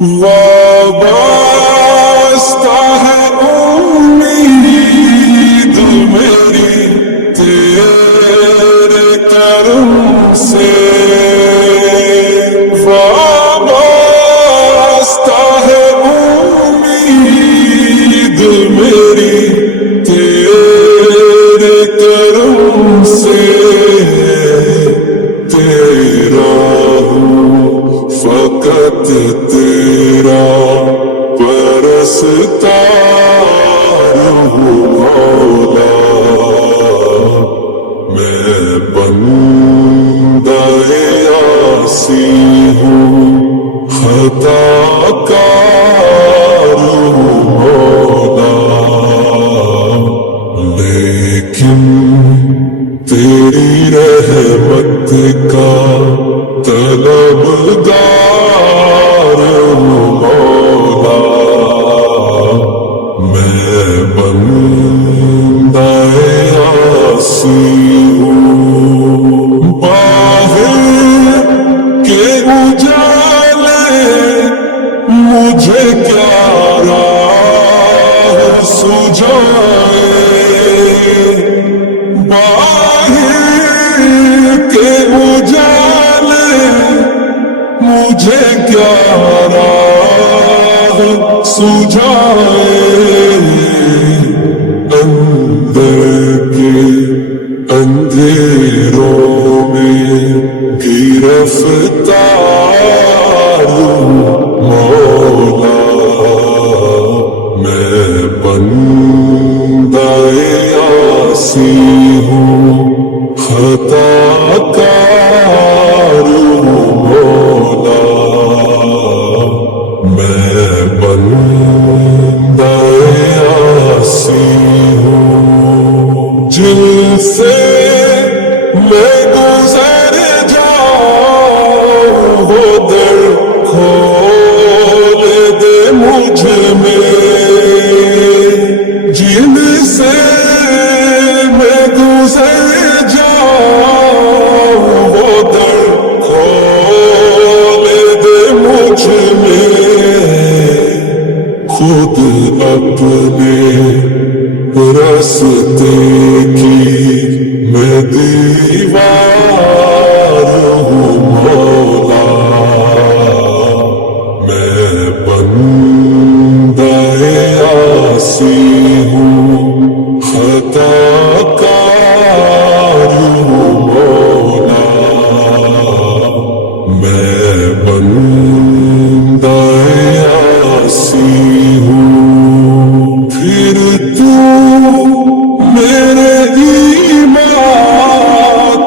وابستہ ہے امید میری تیرے کرم سے، وابستہ ہے امید میری تیرے کرم سے، تیرا ہوں فقط تیرا پرستار ہوں مولا، میں بندہ عاصی ہوں خطا کار ہوں مولا، لیکن تیری رحمت کا طلبگار ہوں مولا، میں بندہ عاصی ہوں، باہر کے اجالے مجھے کیا راہ سجھائے، باہر کے اجالے مجھے کیا راہ سجھائے، اندر کے اندھیروں میں گرفتار ہوں مولا، میں بندہ عاصی ہوں خطا کار ہوں مولا، میں بندہ عاصی ہوں، جن سے میں گزر جاؤں وہ در کھول دے مجھ میں، جن سے میں گزر جاؤں وہ در کھول دے مجھ میں، خود اپنے راستے کی میں دیوار ہوں مولا، میں بندہ عاصی ہوں خطا کار ہوں مولا، میں بندہ عاصی ہوں، پھر تو میرے ایمان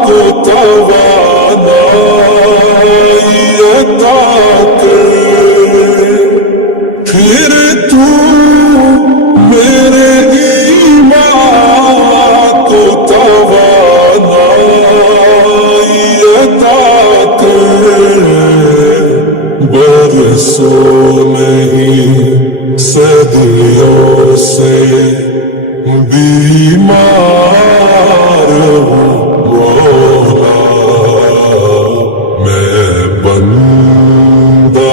کو توانائی عطا کر، پھر تو میرے ایمان کو توانائی عطا کر، برسوں نہیں صدیوں سے بیمار ہوں مولا، میں بندہ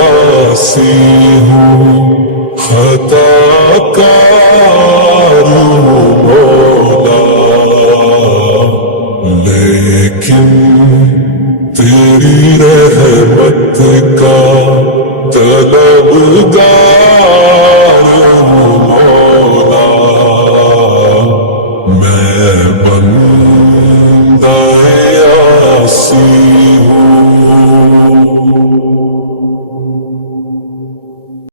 عاصی ہوں خطا کار ہوں مولا، لیکن تیری رحمت کا طلبگار ہوں مولا، میں بندہ عاصی